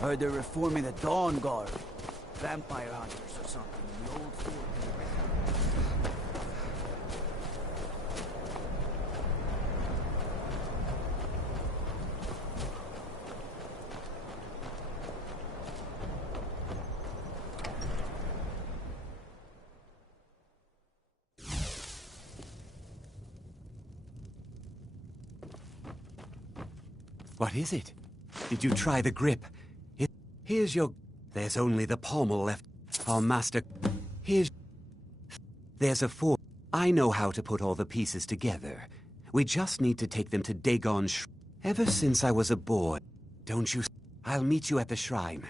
Heard they're reforming the Dawn Guard. Vampire hunters or something in the old fort in the Red. What is it? Did you try the grip? Here's your... There's only the pommel left. Our master... Here's... There's a fork. I know how to put all the pieces together. We just need to take them to Dagon's Ever since I was a boy. Don't you... I'll meet you at the shrine.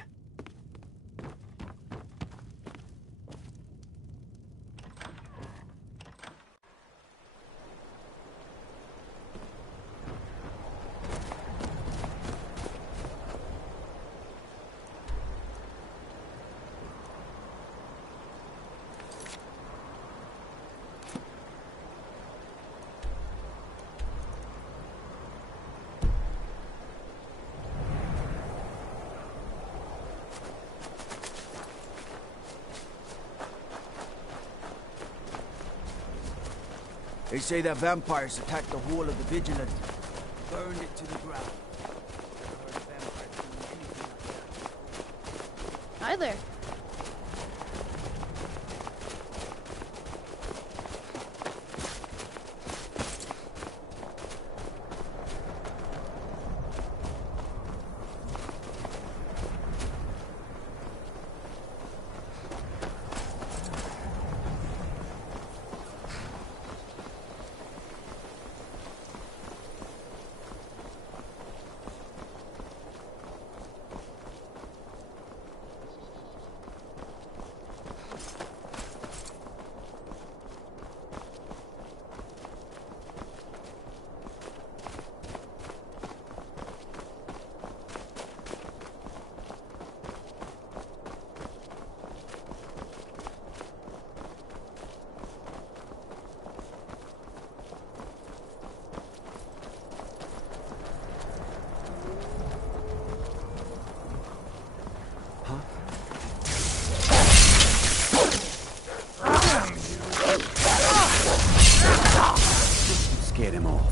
They say that vampires attacked the wall of the Vigilant, burned it to the ground. Never heard of vampires doing anything like that. Either. Scared him off.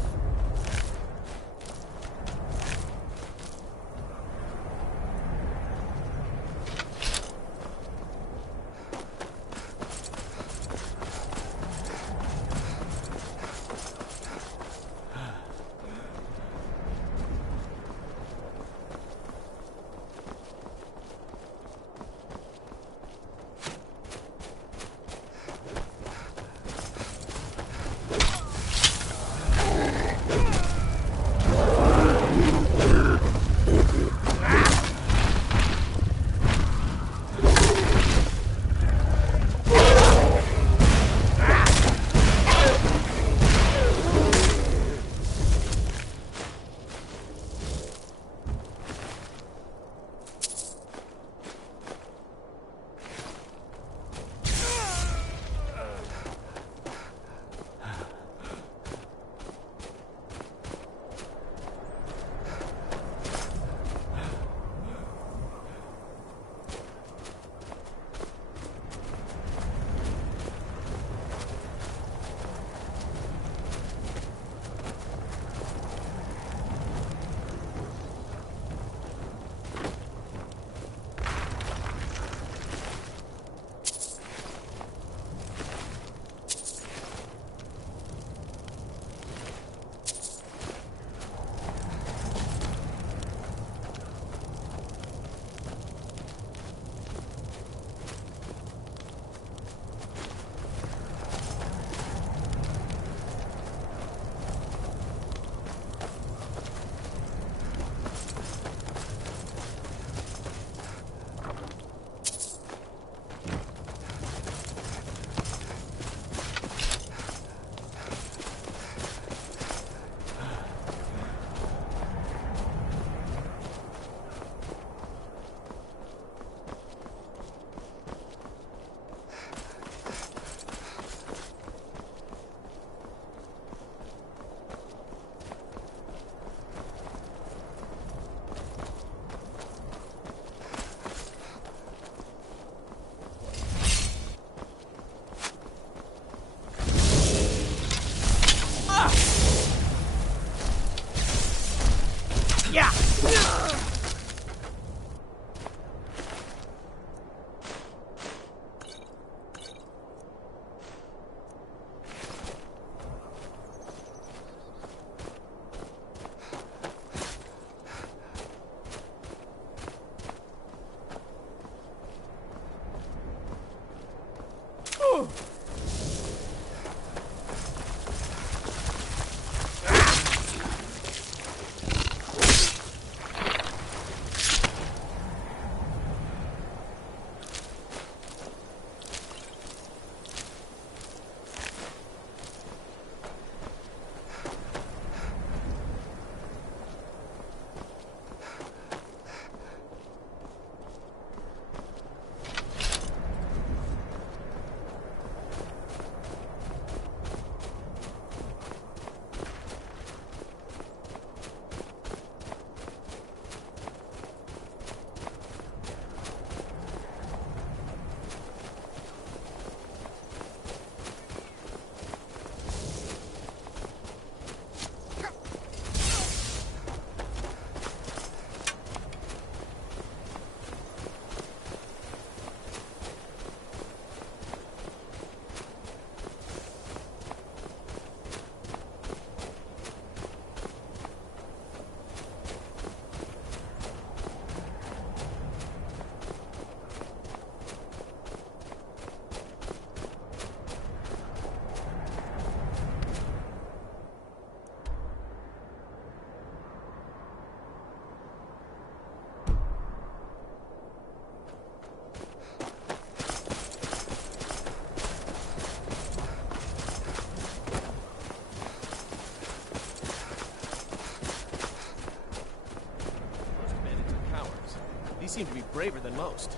seem to be braver than most.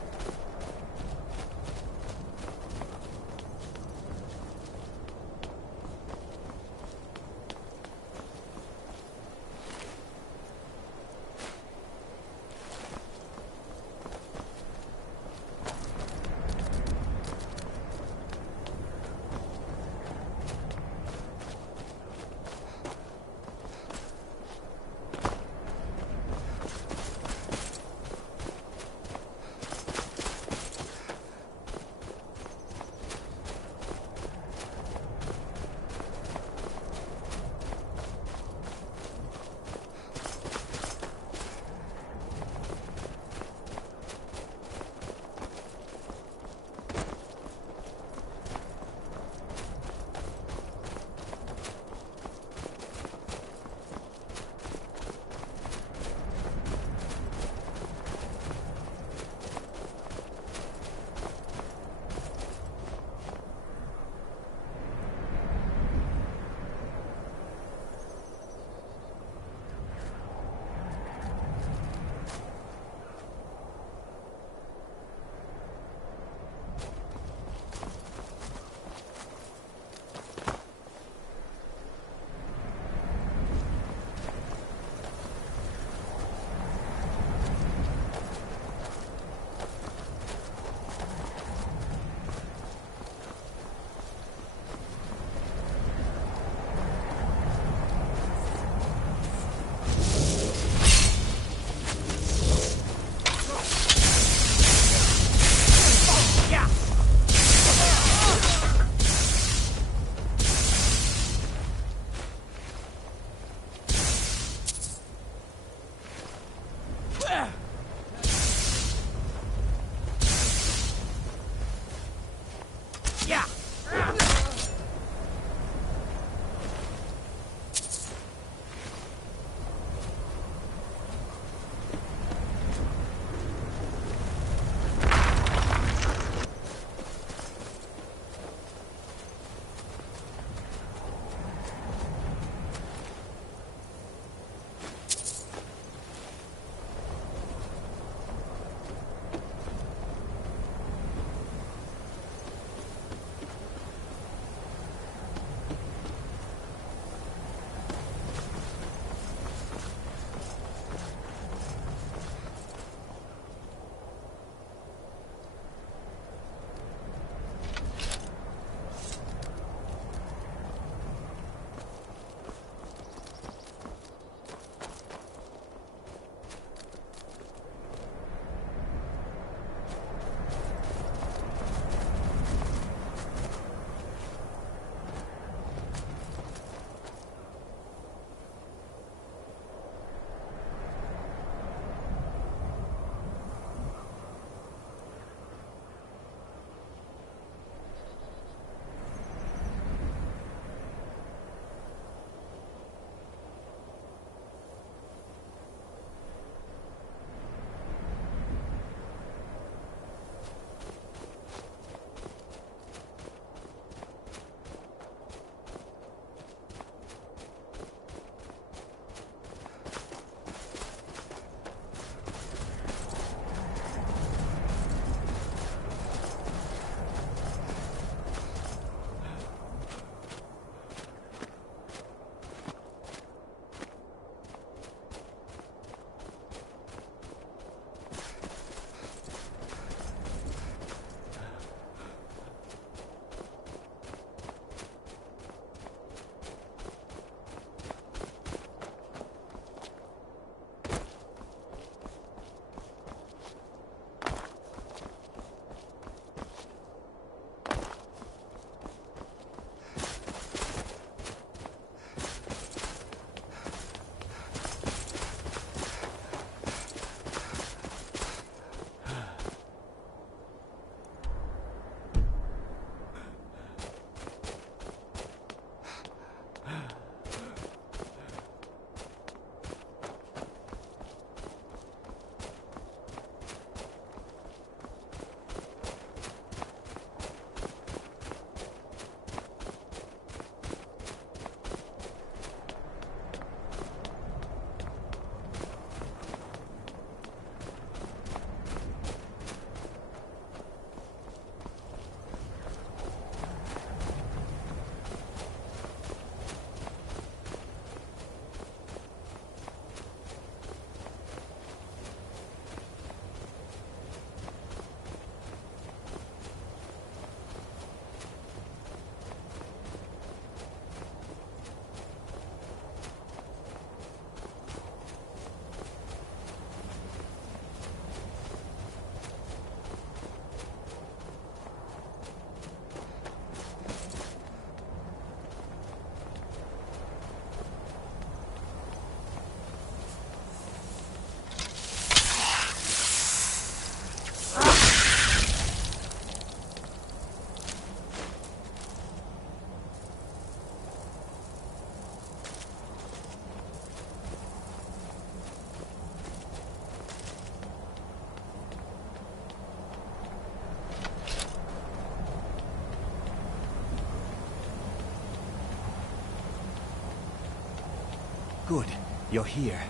Good. You're here.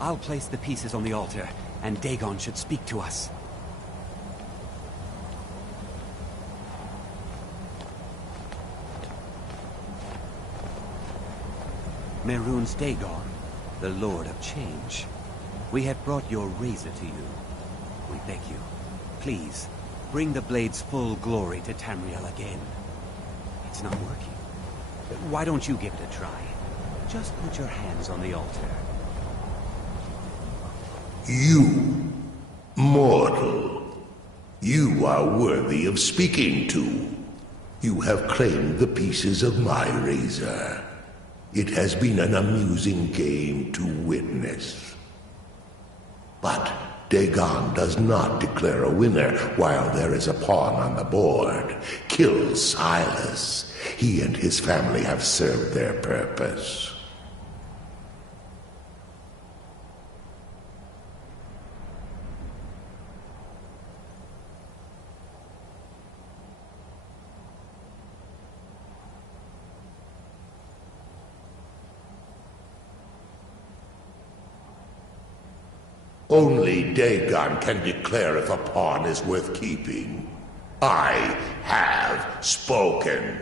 I'll place the pieces on the altar, and Dagon should speak to us. Mehrunes Dagon, the Lord of Change. We have brought your razor to you. We beg you, please, bring the blade's full glory to Tamriel again. It's not working. Why don't you give it a try? Just put your hands on the altar. You, mortal, you are worthy of speaking to. You have claimed the pieces of my razor. It has been an amusing game to witness. But Dagon does not declare a winner while there is a pawn on the board. Kill Silas. He and his family have served their purpose. Only Dagon can declare if a pawn is worth keeping. I have spoken.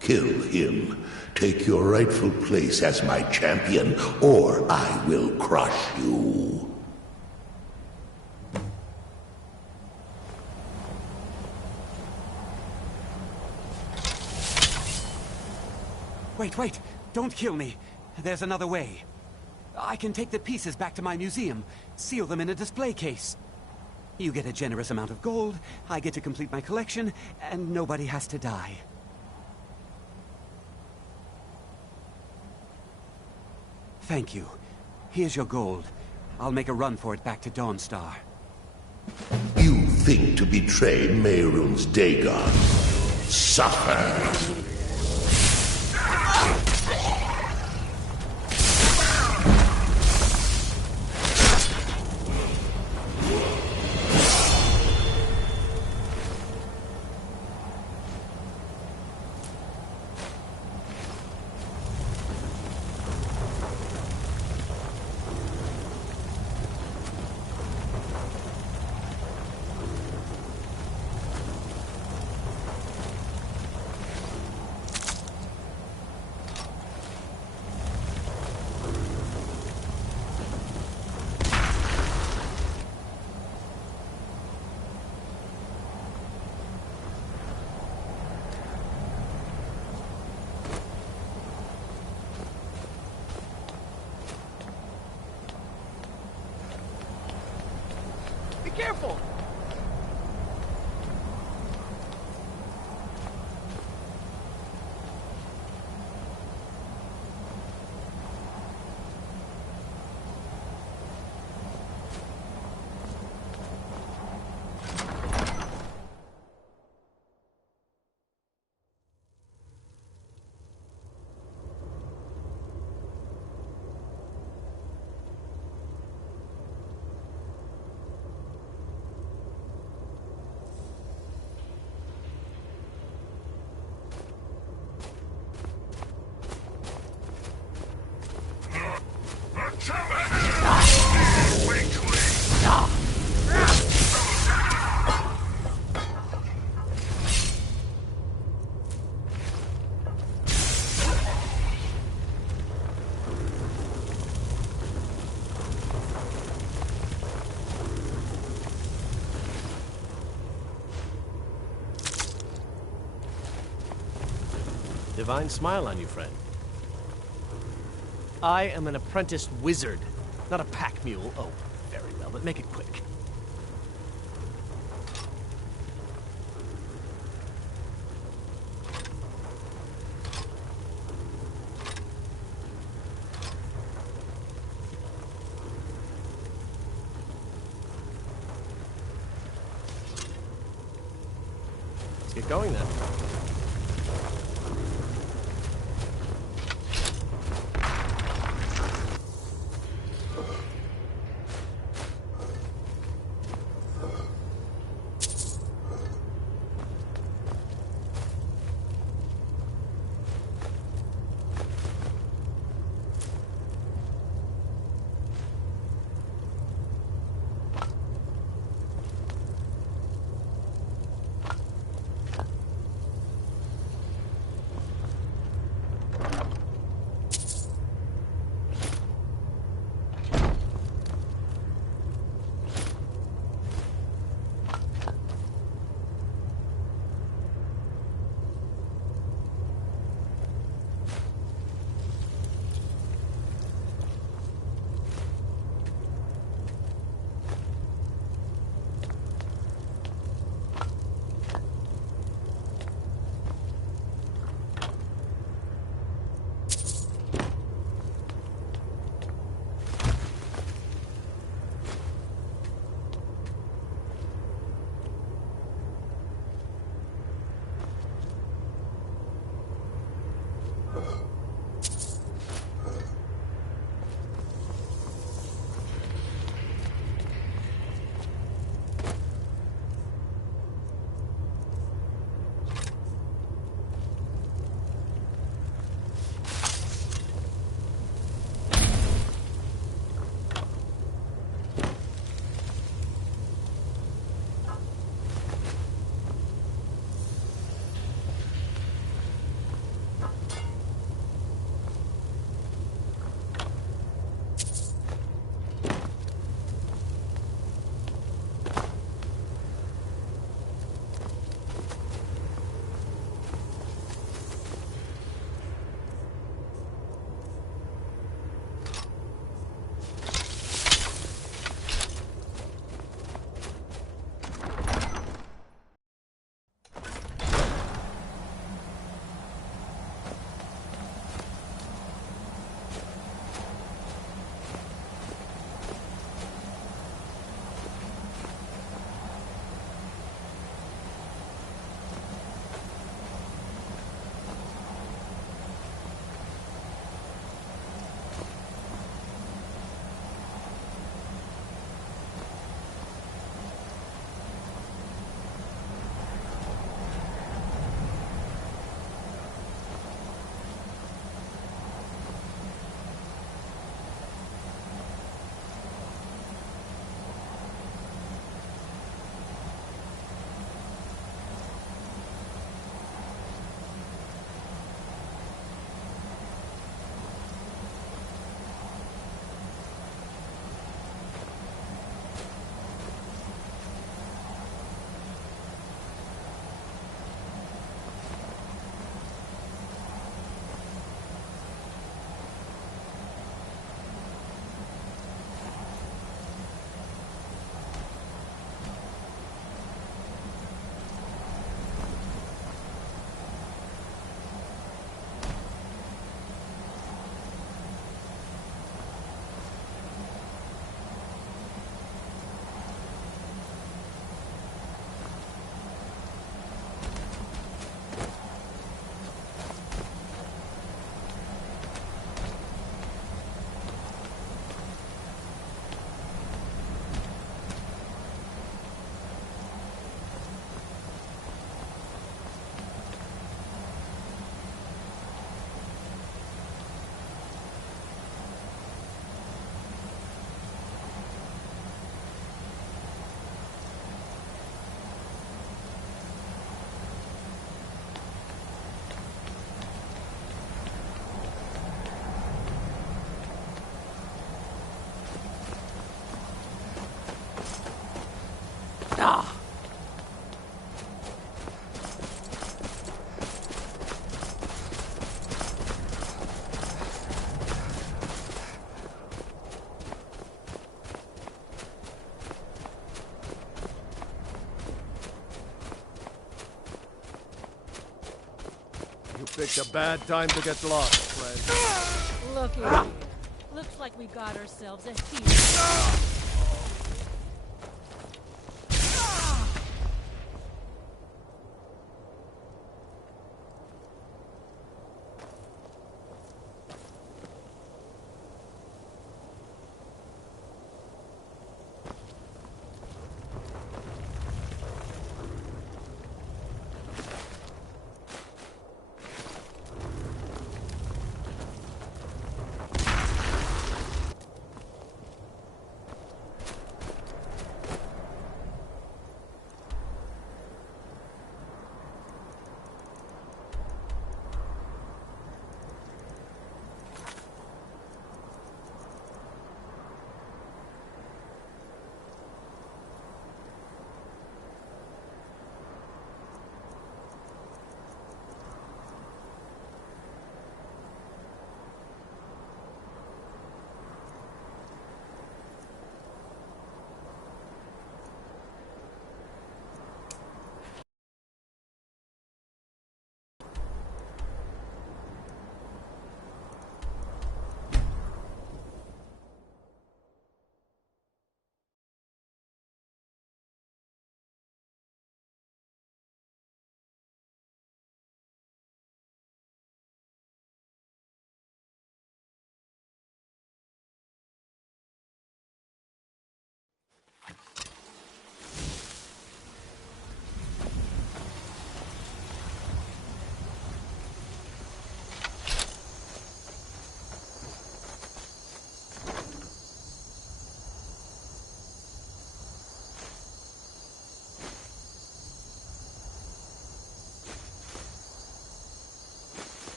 Kill him. Take your rightful place as my champion, or I will crush you. Wait! Don't kill me! There's another way. I can take the pieces back to my museum, seal them in a display case. You get a generous amount of gold, I get to complete my collection, and nobody has to die. Thank you. Here's your gold. I'll make a run for it back to Dawnstar. You think to betray Mehrunes Dagon. Suffer! Be careful! Divine smile on you, friend. I am an apprentice wizard, not a pack mule. Oh, very well, but make it quick. Let's get going then. Picked a bad time to get lost, friend. Looky here. Looks like we got ourselves a hero.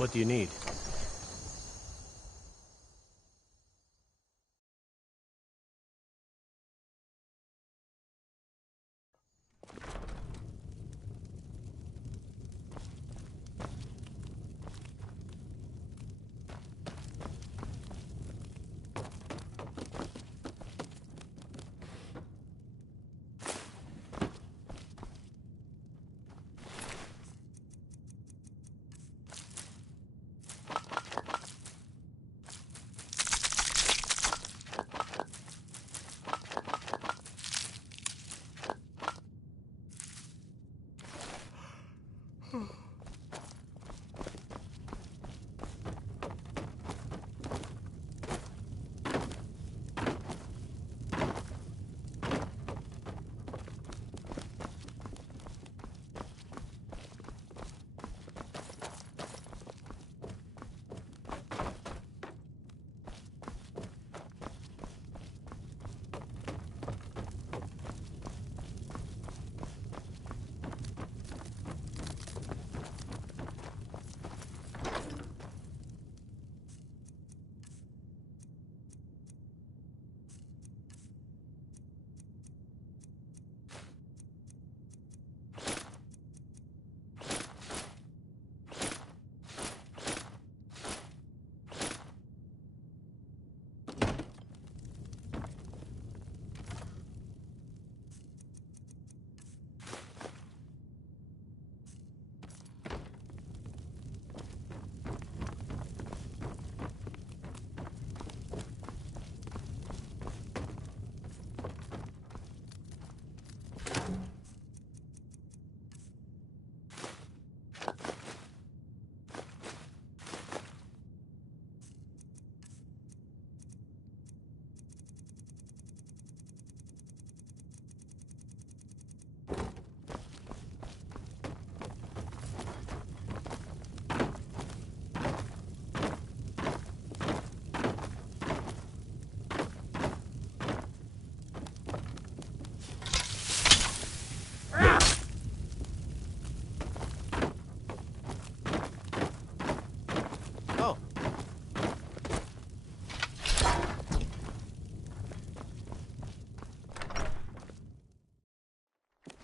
What do you need?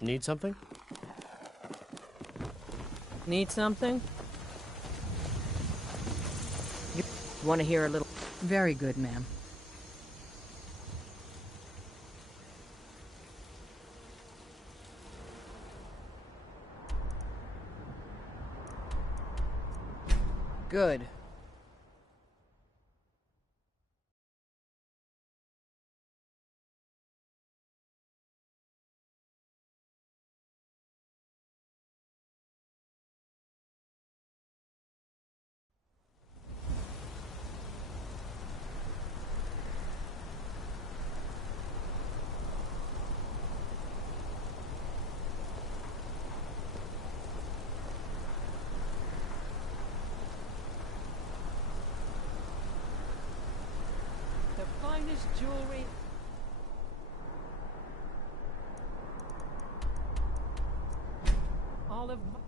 Need something? Need something? You want to hear a little? Very good, ma'am. Good. The finest jewelry. All of my...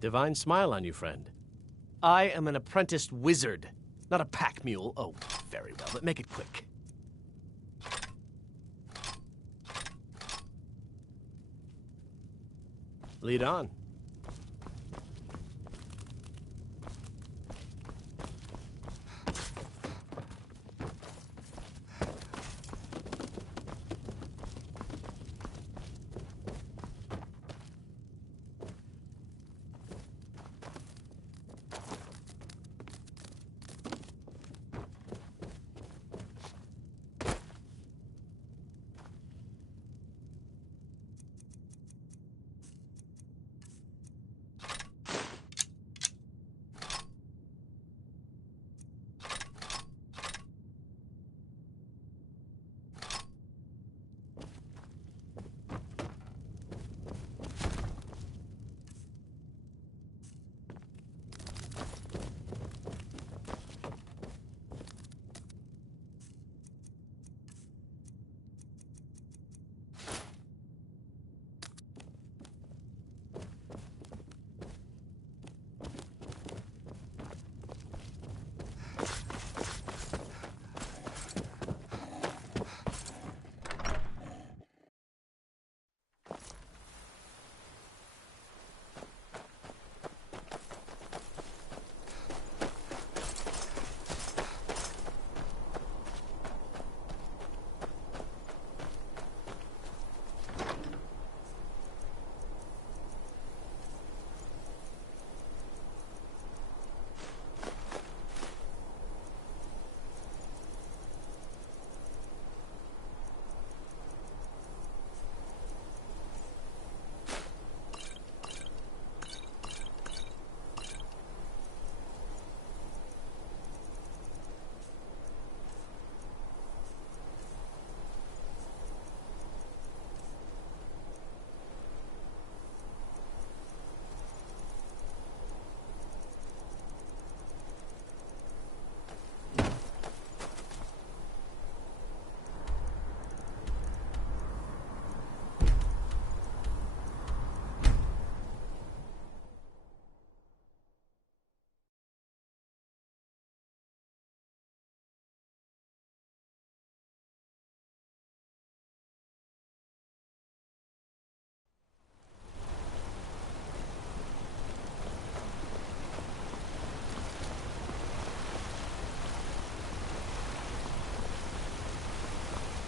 Divine smile on you, friend. I am an apprenticed wizard, not a pack mule. Oh, very well, but make it quick. Lead on.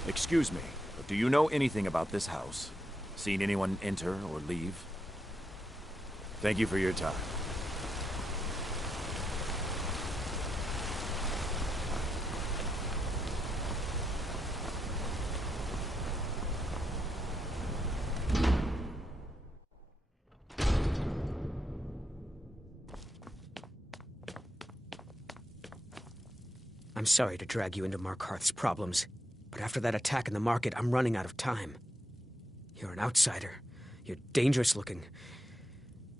Excuse me, but do you know anything about this house? Seen anyone enter or leave? Thank you for your time. I'm sorry to drag you into Markarth's problems, but after that attack in the market, I'm running out of time. You're an outsider. You're dangerous looking.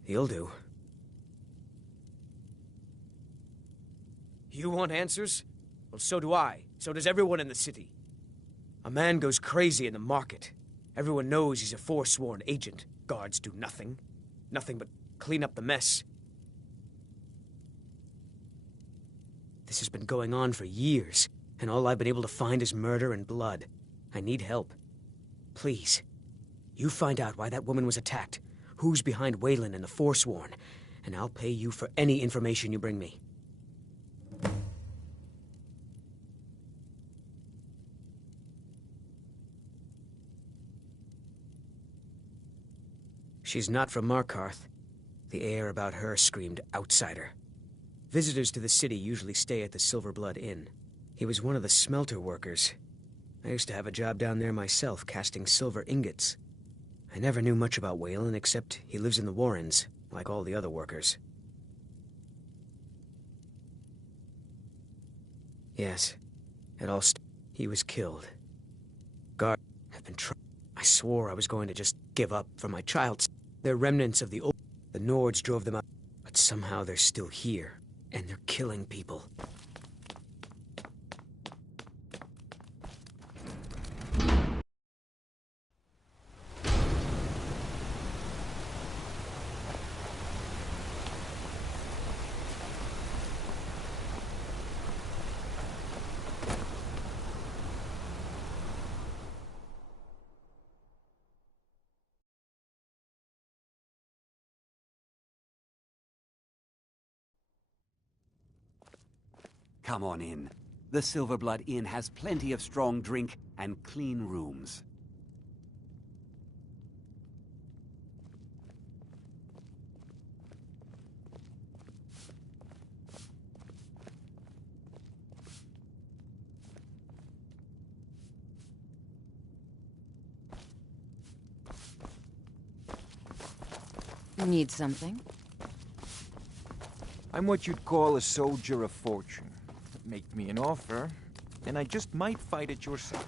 You'll do. You want answers? Well, so do I. So does everyone in the city. A man goes crazy in the market. Everyone knows he's a forsworn agent. Guards do nothing. Nothing but clean up the mess. This has been going on for years, and all I've been able to find is murder and blood. I need help. Please, you find out why that woman was attacked, who's behind Waylon and the Forsworn, and I'll pay you for any information you bring me. She's not from Markarth. The air about her screamed outsider. Visitors to the city usually stay at the Silverblood Inn. He was one of the smelter workers. I used to have a job down there myself, casting silver ingots. I never knew much about Waylon, except he lives in the Warrens, like all the other workers. Yes, he was killed. Guards have been I swore I was going to just give up for my child's. They're remnants of the old. The Nords drove them out, but somehow they're still here. And they're killing people. Come on in. The Silverblood Inn has plenty of strong drink and clean rooms. Need something? I'm what you'd call a soldier of fortune. Make me an offer, and I just might fight at your side.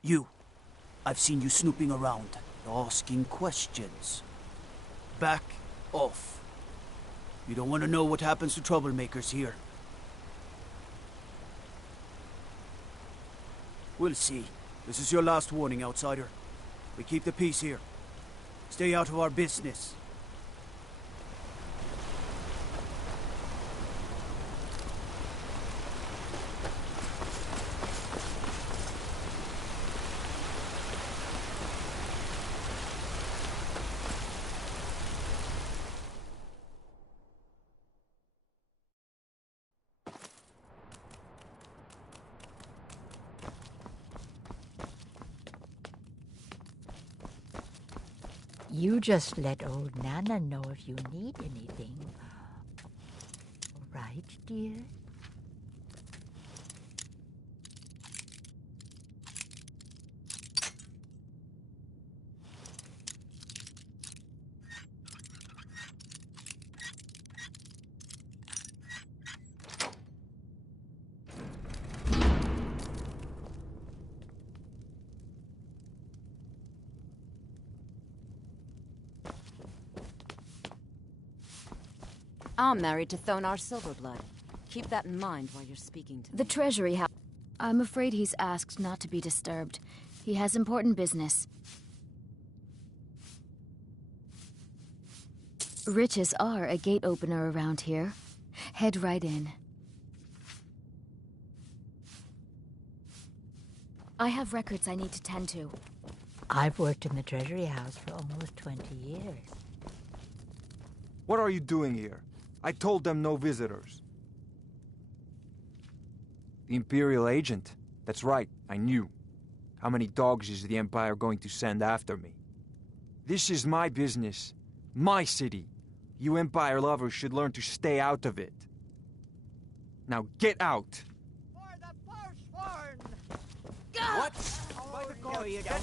You. I've seen you snooping around, asking questions. Back off. You don't want to know what happens to troublemakers here. We'll see. This is your last warning, outsider. We keep the peace here. Stay out of our business. You just let old Nana know if you need anything. Right, dear? I'm married to Thonar Silverblood. Keep that in mind while you're speaking to me. The Treasury House. I'm afraid he's asked not to be disturbed. He has important business. Riches are a gate opener around here. Head right in. I have records I need to tend to. I've worked in the Treasury House for almost 20 years. What are you doing here? I told them no visitors. The Imperial agent. That's right, I knew. How many dogs is the Empire going to send after me? This is my business. My city. You Empire lovers should learn to stay out of it. Now get out! For the firstborn! What? Oh, you don't.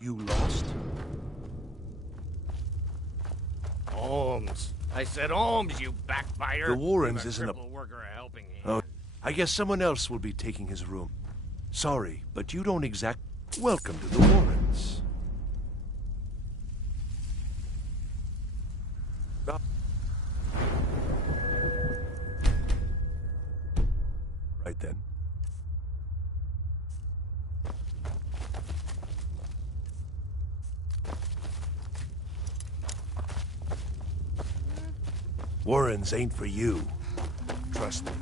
You lost? Holmes. I said Holmes, you backbiter. The Warrens Give a isn't a... crippled worker a helping hand. Oh, I guess someone else will be taking his room. Sorry, but you don't exact... Welcome to the Warrens. Right then. Warrens ain't for you. Trust me.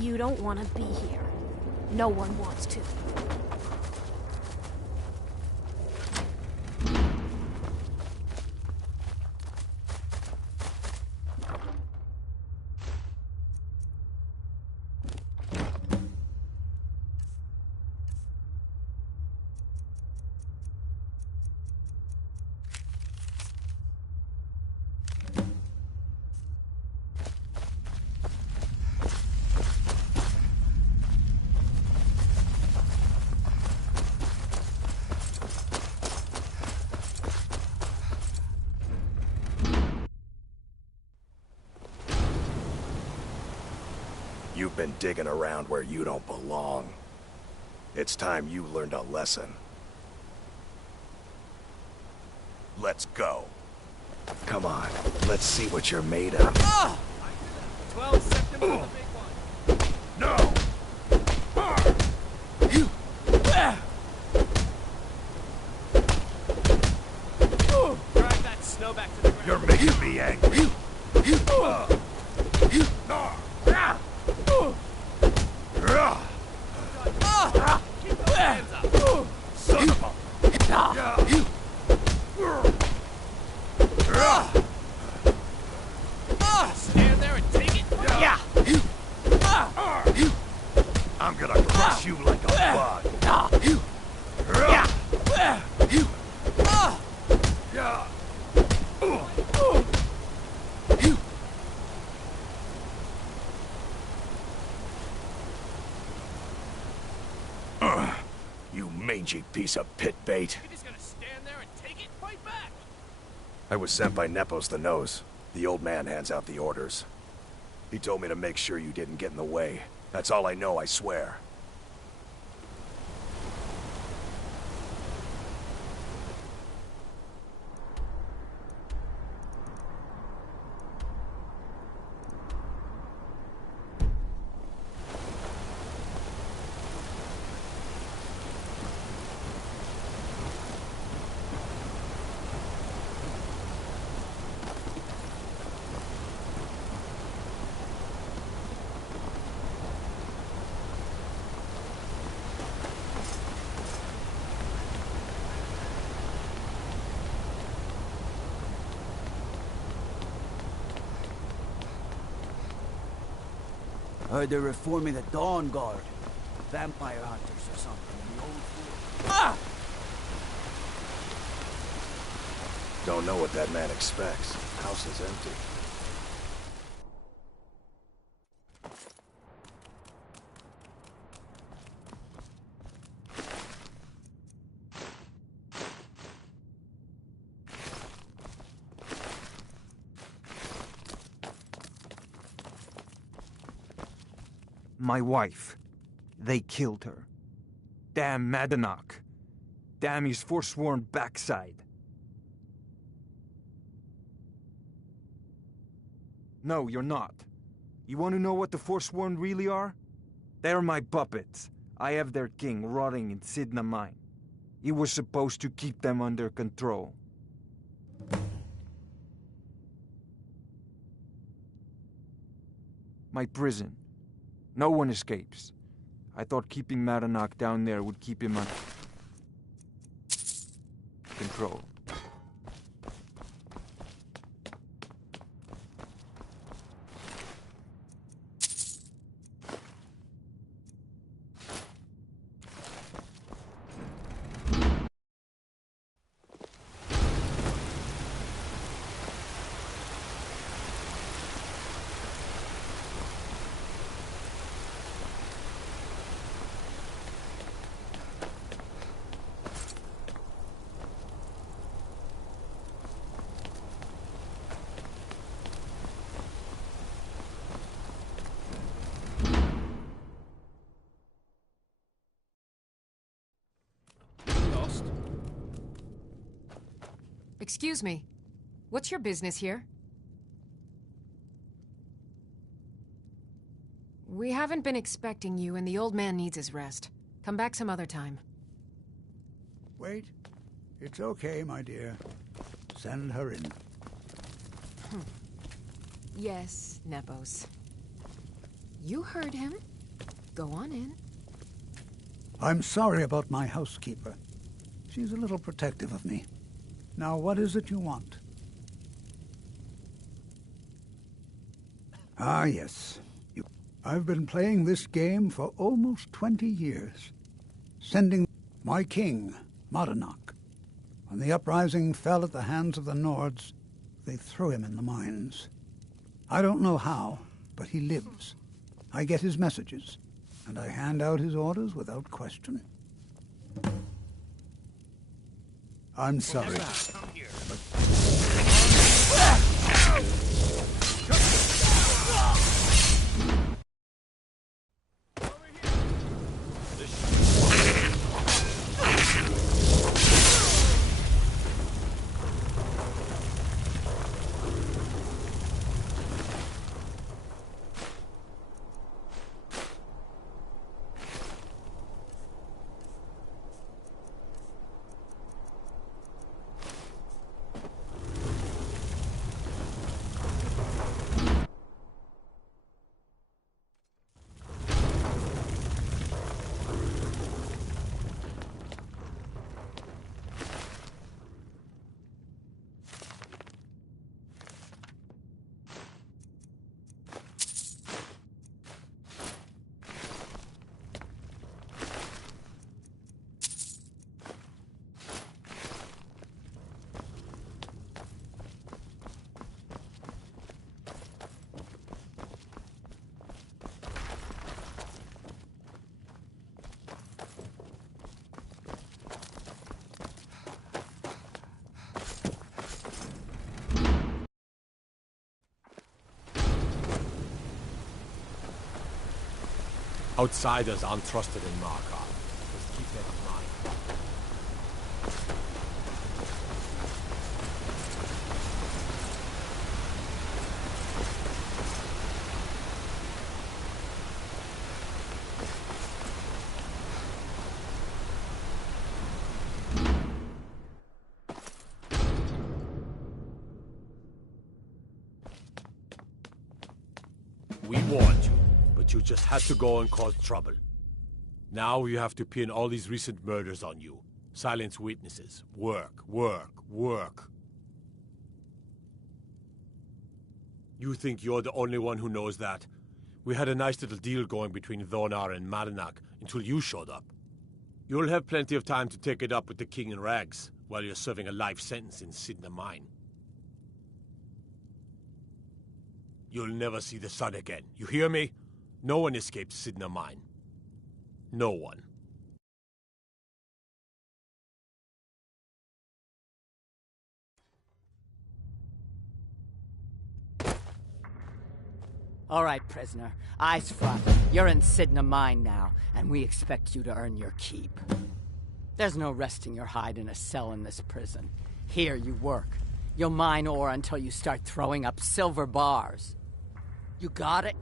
You don't want to be here. No one wants to. You've been digging around where you don't belong. It's time you learned a lesson. Let's go. Come on, let's see what you're made of. 12 September, the big one. No! Drive that snow back to the ground. You're making me angry. Keep those hands up. Son of a... Stand there and take it. Yeah. I'm gonna crush you like a bug. You mangy piece of pit bait. You're just gonna stand there and take it? Fight back. I was sent by Nepos the Nose. The old man hands out the orders. He told me to make sure you didn't get in the way. That's all I know, I swear. Heard they're reforming the Dawn Guard. Vampire hunters or something in the old fort. Ah! Don't know what that man expects. House is empty. My wife. They killed her. Damn Madanach. Damn his forsworn backside. No, you're not. You want to know what the Forsworn really are? They're my puppets. I have their king rotting in Sidna Mine. He was supposed to keep them under control. My prison. No one escapes. I thought keeping Madanach down there would keep him under control. Excuse me. What's your business here? We haven't been expecting you, and the old man needs his rest. Come back some other time. Wait. It's okay, my dear. Send her in. Yes, Nepos. You heard him. Go on in. I'm sorry about my housekeeper. She's a little protective of me. Now, what is it you want? Ah, yes. I've been playing this game for almost 20 years. Sending my king, Madanach. When the uprising fell at the hands of the Nords, they threw him in the mines. I don't know how, but he lives. I get his messages, and I hand out his orders without question. I'm sorry. Outsiders aren't trusted in Markarth. Just keep that in mind. We warned you. But you just had to go and cause trouble. Now you have to pin all these recent murders on you. Silence witnesses. Work, work, work. You think you're the only one who knows that? We had a nice little deal going between Thonar and Madanak until you showed up. You'll have plenty of time to take it up with the King in rags while you're serving a life sentence in Sidna Mine. You'll never see the sun again. You hear me? No one escapes Sidna Mine. No one. All right, prisoner. Eyes front. You're in Sidna Mine now, and we expect you to earn your keep. There's no resting your hide in a cell in this prison. Here you work. You'll mine ore until you start throwing up silver bars. You got it?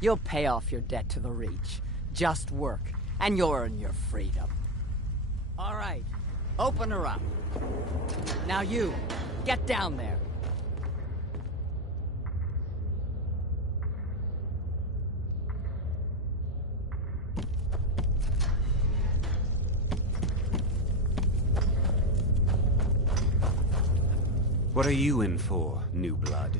You'll pay off your debt to the Reach. Just work, and you'll earn your freedom. All right. Open her up. Now you, get down there. What are you in for, new blood?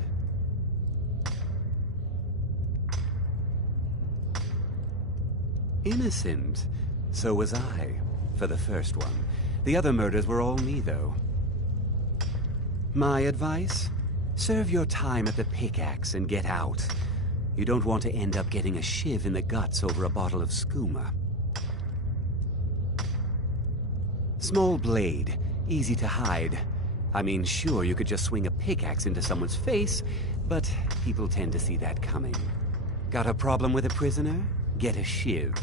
Innocent. So was I, for the first one. The other murders were all me, though. My advice? Serve your time at the pickaxe and get out. You don't want to end up getting a shiv in the guts over a bottle of skooma. Small blade, easy to hide. I mean, sure, you could just swing a pickaxe into someone's face, but people tend to see that coming. Got a problem with a prisoner? Get a shiv.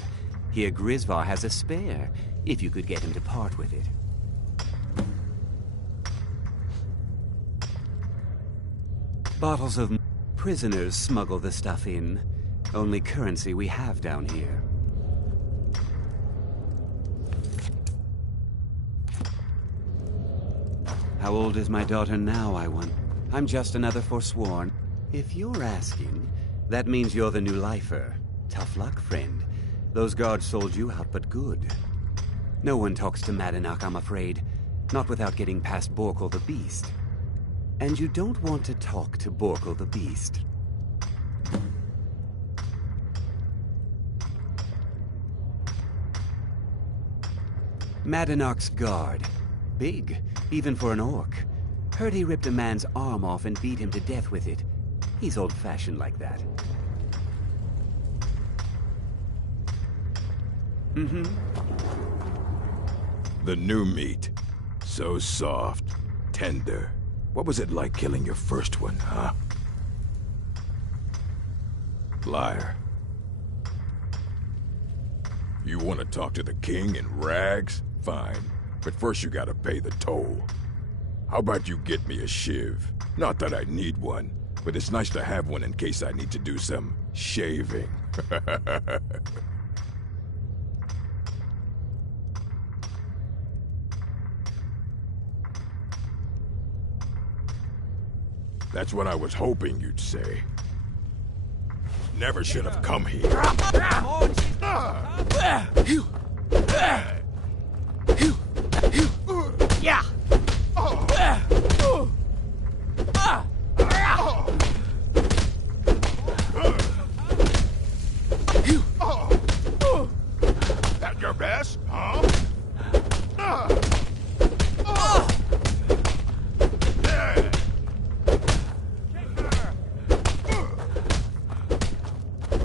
Here Grisvar has a spare, if you could get him to part with it. Bottles of prisoners smuggle the stuff in. Only currency we have down here. How old is my daughter now, I wonder? I'm just another Forsworn. If you're asking, that means you're the new lifer. Tough luck, friend. Those guards sold you out, but good. No one talks to Madanak, I'm afraid. Not without getting past Borkul the Beast. And you don't want to talk to Borkul the Beast. Madanak's guard. Big, even for an orc. Heard he ripped a man's arm off and beat him to death with it. He's old-fashioned like that. Mm-hmm. The new meat. So soft, tender. What was it like killing your first one, huh? Liar. You want to talk to the king in rags? Fine. But first you gotta pay the toll. How about you get me a shiv? Not that I need one, but it's nice to have one in case I need to do some shaving. That's what I was hoping you'd say. Never should have come here. Yeah! That your best, huh?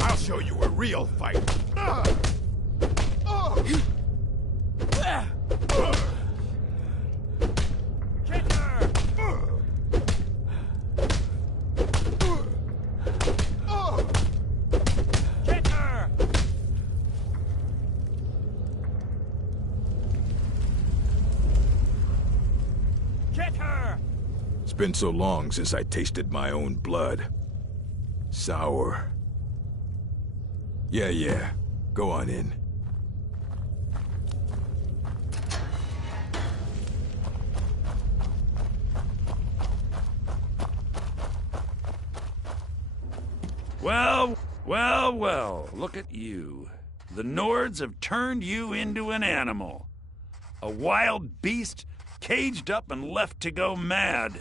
I'll show you a real fight. It's been so long since I tasted my own blood. Sour. Yeah. Go on in. Well, look at you. The Nords have turned you into an animal. A wild beast caged up and left to go mad.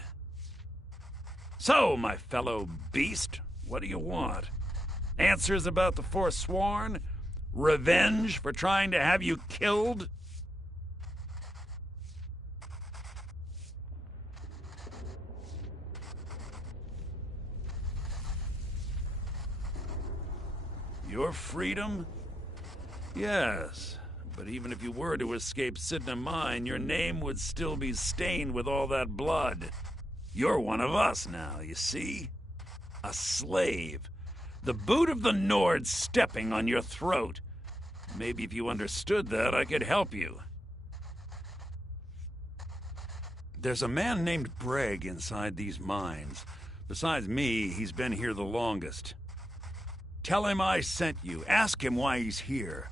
So, my fellow beast, what do you want? Answers about the Forsworn? Revenge for trying to have you killed? Your freedom? Yes, but even if you were to escape Sidna Mine, your name would still be stained with all that blood. You're one of us now, you see? A slave. The boot of the Nord stepping on your throat. Maybe if you understood that, I could help you. There's a man named Breg inside these mines. Besides me, he's been here the longest. Tell him I sent you. Ask him why he's here.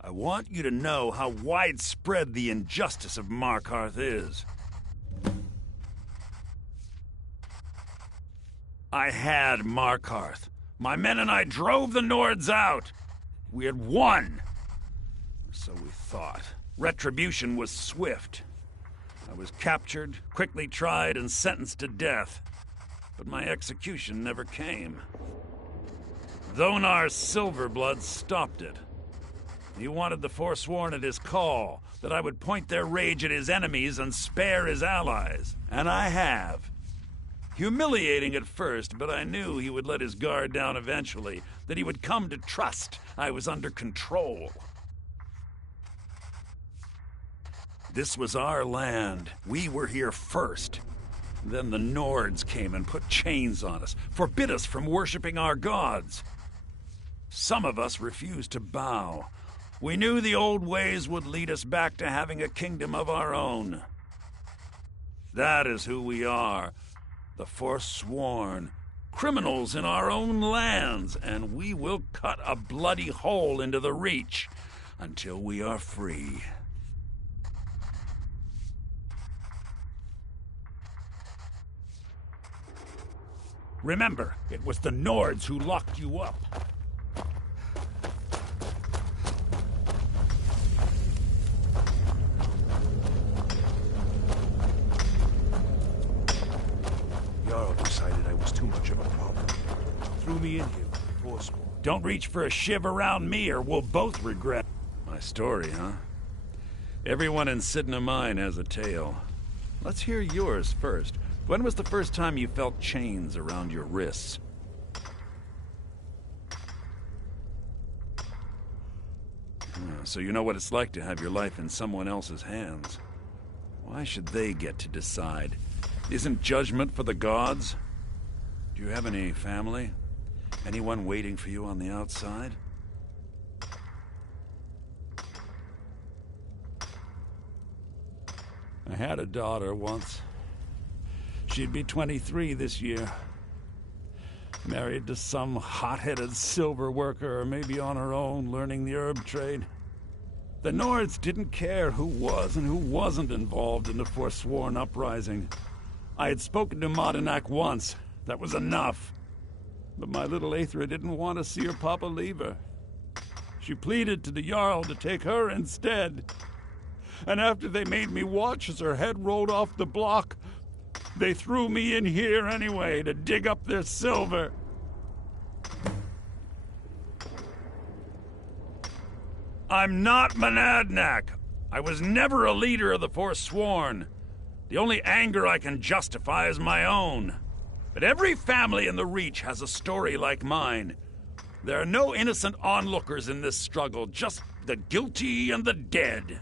I want you to know how widespread the injustice of Markarth is. I had Markarth. My men and I drove the Nords out. We had won. So we thought. Retribution was swift. I was captured, quickly tried, and sentenced to death. But my execution never came. Dhonar's Silverblood stopped it. He wanted the Forsworn at his call, that I would point their rage at his enemies and spare his allies. And I have. Humiliating at first, but I knew he would let his guard down eventually, that he would come to trust I was under control. This was our land. We were here first. Then the Nords came and put chains on us, forbid us from worshipping our gods. Some of us refused to bow. We knew the old ways would lead us back to having a kingdom of our own. That is who we are, the Forsworn, criminals in our own lands, and we will cut a bloody hole into the Reach until we are free. Remember, it was the Nords who locked you up. Jarl decided I was too much of a problem. Threw me in here with the Forsworn. Don't reach for a shiv around me or we'll both regret. My story, huh? Everyone in Sidna Mine has a tale. Let's hear yours first. When was the first time you felt chains around your wrists? So you know what it's like to have your life in someone else's hands. Why should they get to decide? Isn't judgment for the gods? Do you have any family? Anyone waiting for you on the outside? I had a daughter once. She'd be 23 this year. Married to some hot-headed silver worker, or maybe on her own, learning the herb trade. The Nords didn't care who was and who wasn't involved in the Forsworn uprising. I had spoken to Madanak once. That was enough. But my little Aethra didn't want to see her papa leave her. She pleaded to the Jarl to take her instead. And after they made me watch as her head rolled off the block, they threw me in here anyway to dig up their silver. I'm not Monadnak. I was never a leader of the Forsworn. The only anger I can justify is my own. But every family in the Reach has a story like mine. There are no innocent onlookers in this struggle, just the guilty and the dead.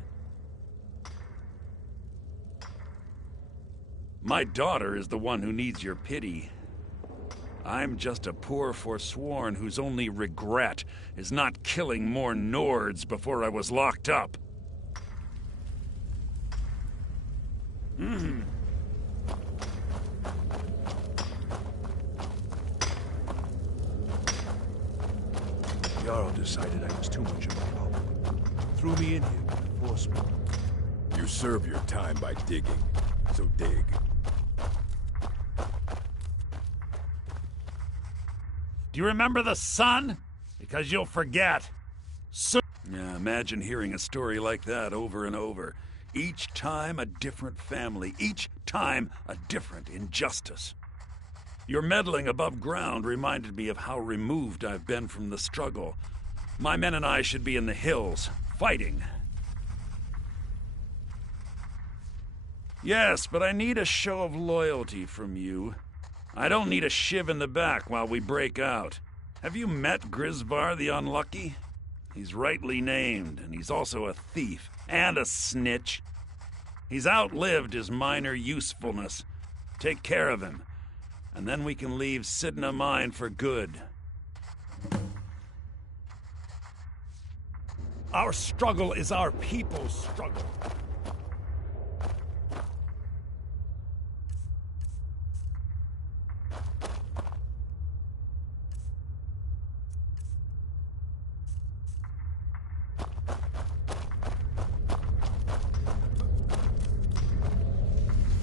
My daughter is the one who needs your pity. I'm just a poor Forsworn whose only regret is not killing more Nords before I was locked up. Jarl decided I was too much of a problem. Threw me in here with the Forsworn. You serve your time by digging, so dig. Do you remember the sun? Because you'll forget. Yeah, imagine hearing a story like that over and over. Each time a different family, each time a different injustice. Your meddling above ground reminded me of how removed I've been from the struggle. My men and I should be in the hills, fighting. Yes, but I need a show of loyalty from you. I don't need a shiv in the back while we break out. Have you met Grisvar the Unlucky? He's rightly named, and he's also a thief and a snitch. He's outlived his minor usefulness. Take care of him, and then we can leave Sidna Mine for good. Our struggle is our people's struggle.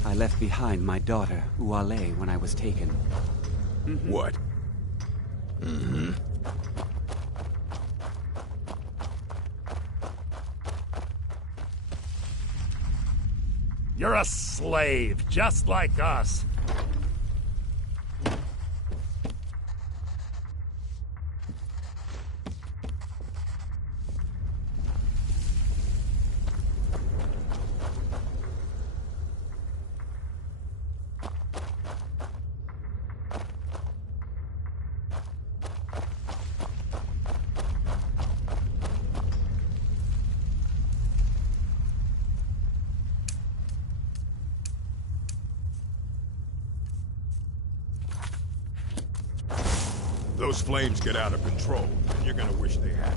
I left behind my daughter, Uale, when I was taken. What? Mm-hmm. You're a slave, just like us. Those flames get out of control, and you're gonna wish they hadn't.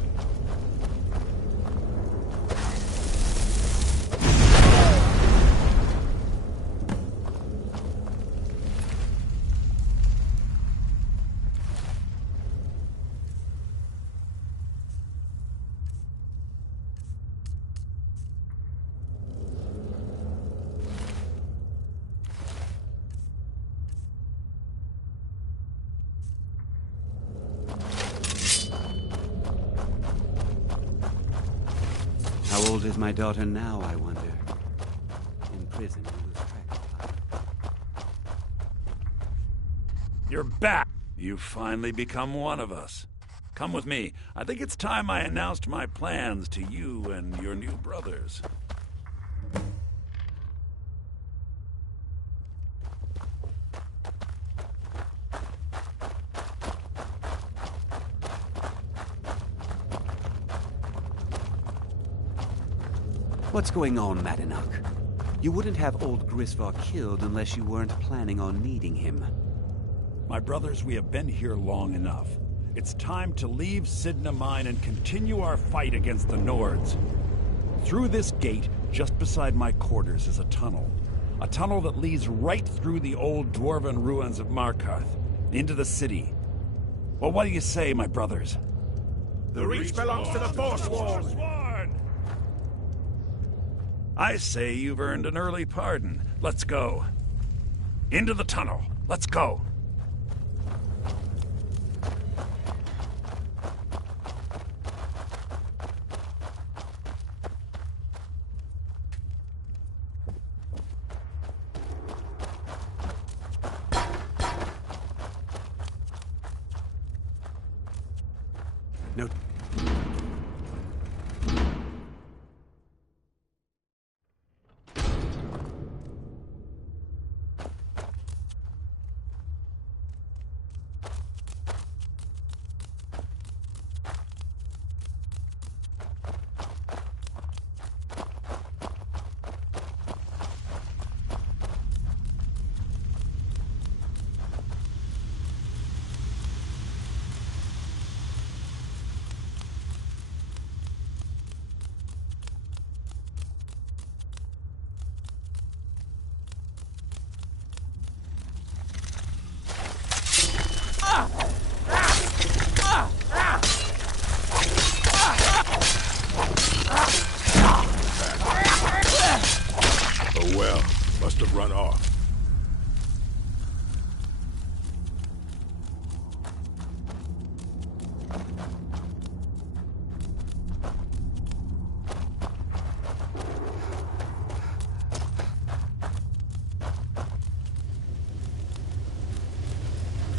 How old is my daughter now, I wonder? In prison, you lose track of time. You're back. You've finally become one of us. Come with me. I think it's time I announced my plans to you and your new brothers. What's going on, Madanuk? You wouldn't have old Grisvar killed unless you weren't planning on needing him. My brothers, we have been here long enough. It's time to leave Sidna Mine and continue our fight against the Nords. Through this gate, just beside my quarters, is a tunnel. A tunnel that leads right through the old dwarven ruins of Markarth, into the city. Well, what do you say, my brothers? The Reach belongs to the Forsworn! I say you've earned an early pardon. Let's go. Into the tunnel. Let's go. No. Oh well, must have run off.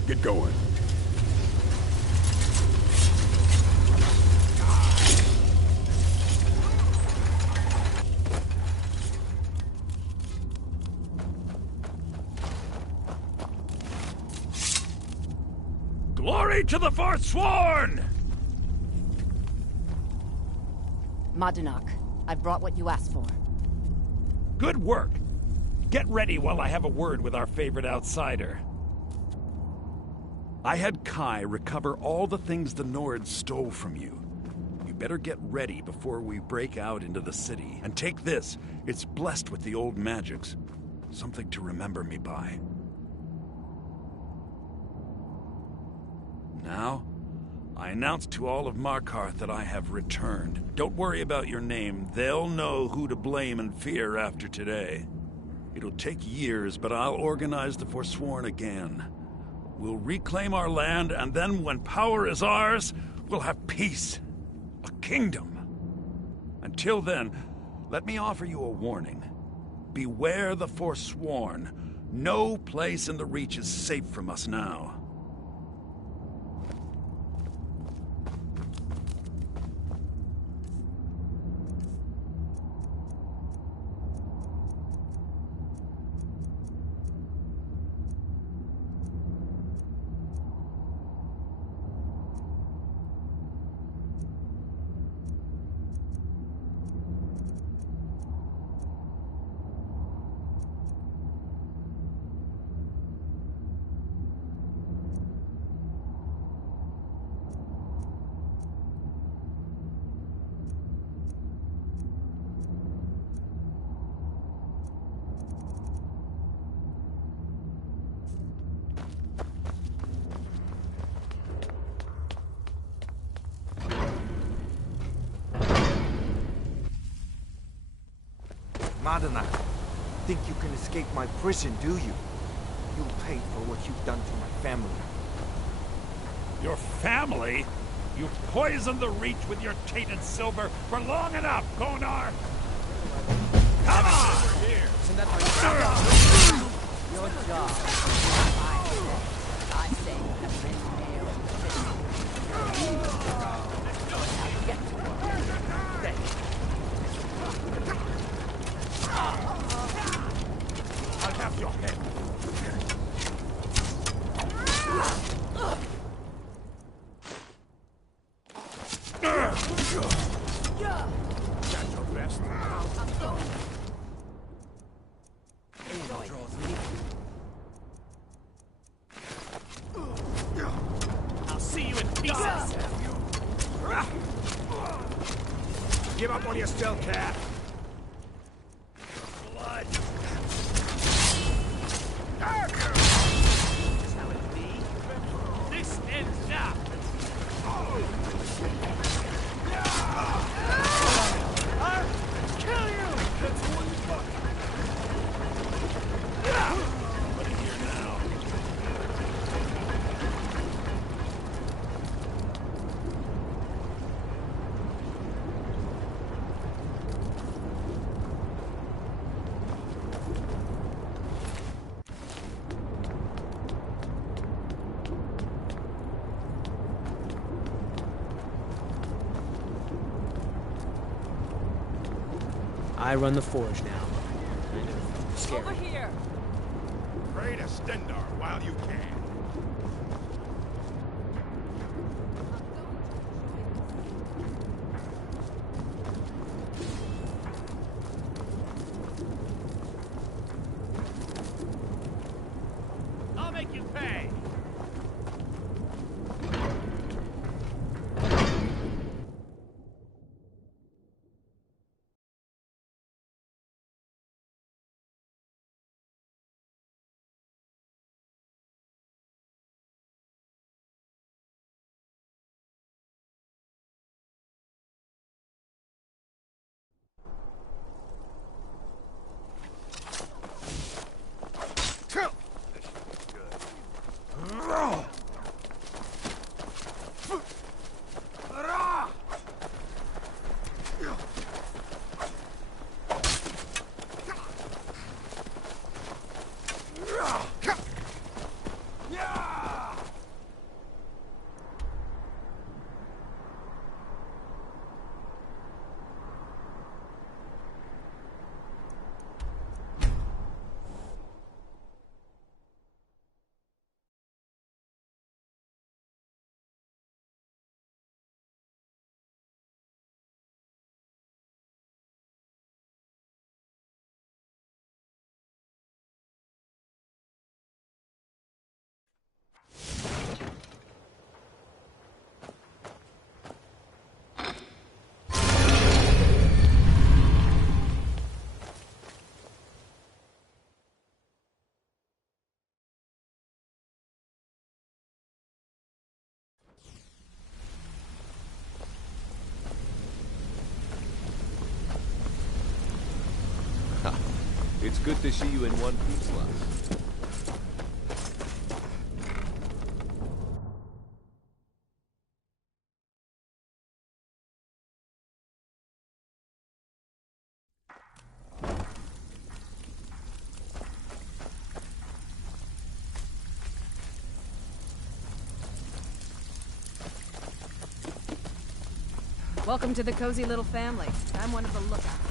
get going. Glory to the Forsworn! Madanach, I've brought what you asked for. Good work. Get ready while I have a word with our favorite outsider. I had Kai recover all the things the Nords stole from you. You better get ready before we break out into the city. And take this. It's blessed with the old magics. Something to remember me by. Now, I announce to all of Markarth that I have returned. Don't worry about your name. They'll know who to blame and fear after today. It'll take years, but I'll organize the Forsworn again. We'll reclaim our land, and then when power is ours, we'll have peace. A kingdom. Until then, let me offer you a warning. Beware the Forsworn. No place in the Reach is safe from us now. Madanach, think you can escape my prison, do you? You'll pay for what you've done to my family. Your family? You've poisoned the Reach with your tainted silver for long enough, Konar! Come on! Your job. I say you have been nailed. Now get to work. There. I'll have your head. That's your best. I'll see you in pieces. Give up while you still can. Blood. This ends now. I'll kill you! That's one fuck. What is here now? I run the forge now. Kind of scary. Over here. Pray to Stendar while you can. I'll make you pay. It's good to see you in one piece, lass. Welcome to the cozy little family. I'm one of the lookouts.